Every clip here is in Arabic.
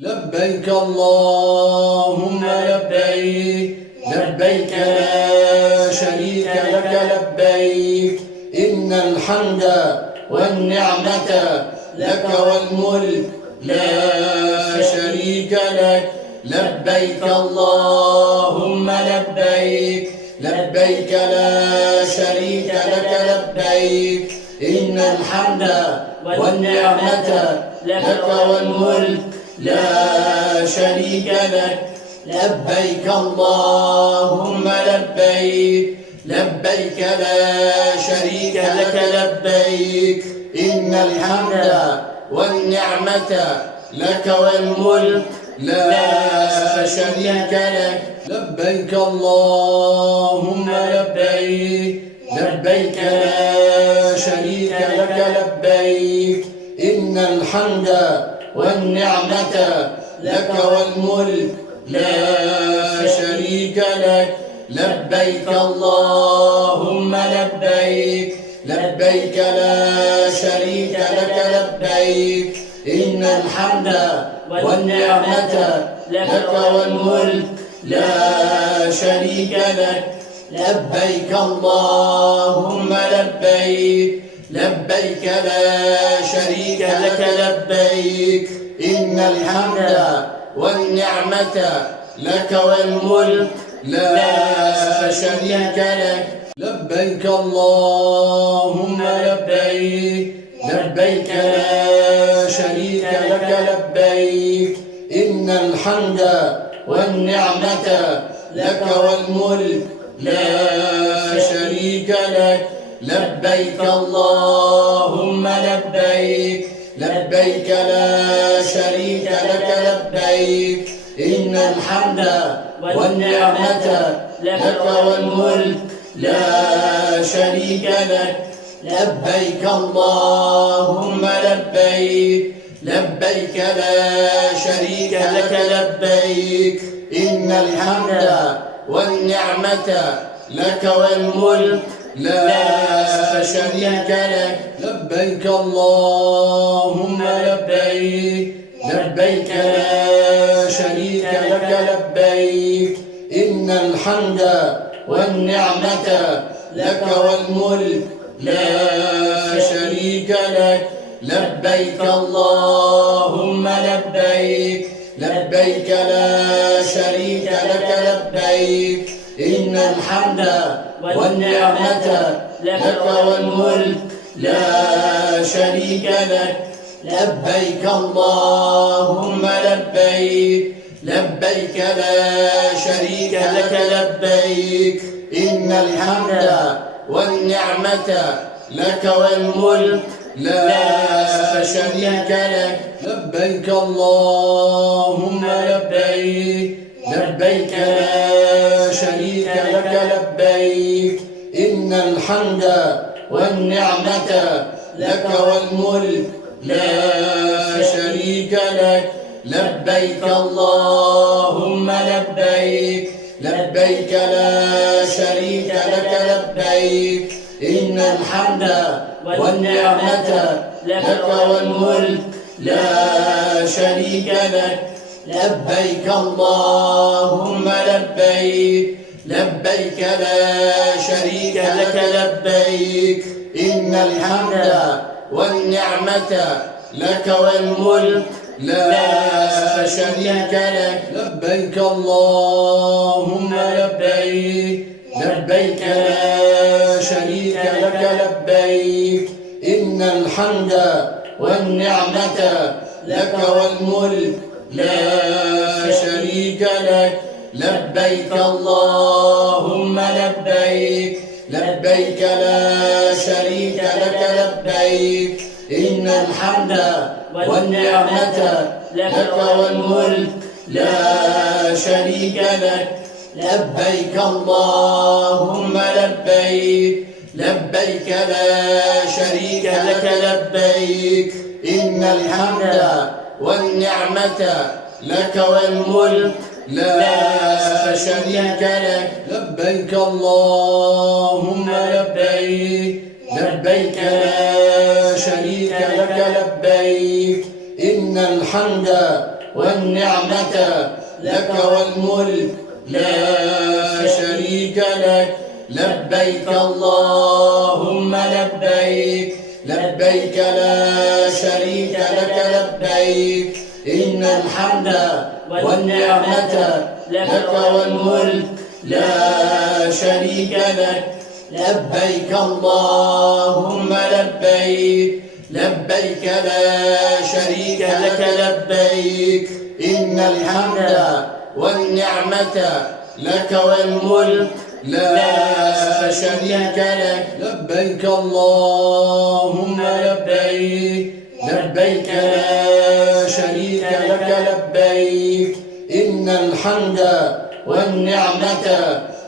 لبيك اللهم لبيك، لبيك لا شريك لك لبيك، إن الحمد والنعمة لك والملك لا شريك لك. لبيك اللهم لبيك، لبيك لا شريك لك لبيك، إن الحمد والنعمة لك والملك لا شريك لك. لبيك اللهم لبيك، لبيك لا شريك لك لبيك، إن الحمد والنعمة لك والملك لا شريك لك. لبيك اللهم لبيك، لبيك لا شريك لك لبيك، إن الحمد والنعمة لك والملك لا شريك لك. لبيك اللهم لبيك، لبيك لا شريك لك لبيك، إن الحمد والنعمة لك والملك لا شريك لك. لبيك اللهم لبيك، لبيك لا شريك لك لبيك، إن الحمد والنعمة لك والملك لا شريك لك. لبيك اللهم لبيك، لبيك لا شريك لك لبيك، إن الحمد والنعمة لك والملك لا شريك لك. لبيك اللهم لبيك، لبيك لا شريك لك لبيك، إن الحمد والنعمة لك والملك لا شريك لك. لبيك اللهم لبيك، لبيك لا شريك لك لبيك، إن الحمد والنعمة لك والملك لا شريك لك. لبيك اللهم لبيك، لبيك لا شريك لك لبيك، إن الحمد والنعمة لك والملك لا شريك لك. لبيك اللهم لبيك، لبيك لا شريك لك لبيك، إن الحمد والنعمة لك والملك لا شريك لك. لبيك اللهم لبيك، لبيك لا شريك لك لبيك، إن الحمد والنعمة لك والملك لا شريك لك. لبيك اللهم لبيك، لبيك لا شريك لك لبيك، إن الحمد والنعمة لك والملك لا شريك لك. لبيك اللهم لبيك، لبيك لا شريك لك لبيك، إن الحمد والنعمة لك والملك لا شريك لك. لبيك اللهم لبيك، لبيك لا شريك لك لبيك، إن الحمد والنعمة لك والملك لا شريك لك. لبيك اللهم لبيك، لبيك لا شريك لك لبيك، إن الحمد والنعمة لك والملك لا شريك لك. لبيك اللهم لبيك، لبيك لا شريك لك لبيك، إن الحمد والنعمة لك والملك لا شريك لك. لبيك اللهم لبيك، لبيك لا شريك لك لبيك، إن الحمد والنعمة لك والملك لا شريك لك. لبيك اللهم لبيك، لبيك لا شريك لك لبيك، إن الحمد والنعمة لك والملك لا شريك لك. لبيك اللهم لبيك، لبيك لا شريك لك لبيك، إن الحمد والنعمة لك والملك لا شريك لك. لبيك اللهم لبيك، لبيك لا شريك لك لبيك، إن الحمد والنعمة لك والملك لا شريك لك. لبيك اللهم لبيك، لبيك لا شريك لك لبيك، إن الحمد والنعمة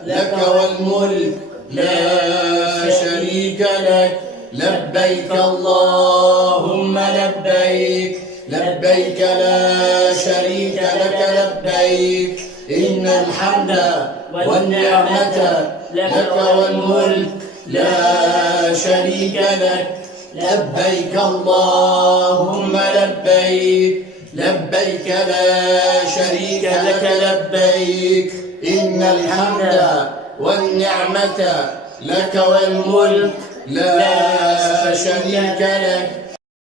لك والملك لا شريك لك. لبيك اللهم لبيك، لبيك لا شريك لك لبيك، إن الحمد والنعمة لك والملك لا شريك لك. لبيك اللهم لبيك، لبيك لا شريك لك لبيك، إن الحمد والنعمة لك والملك لا شريك لك.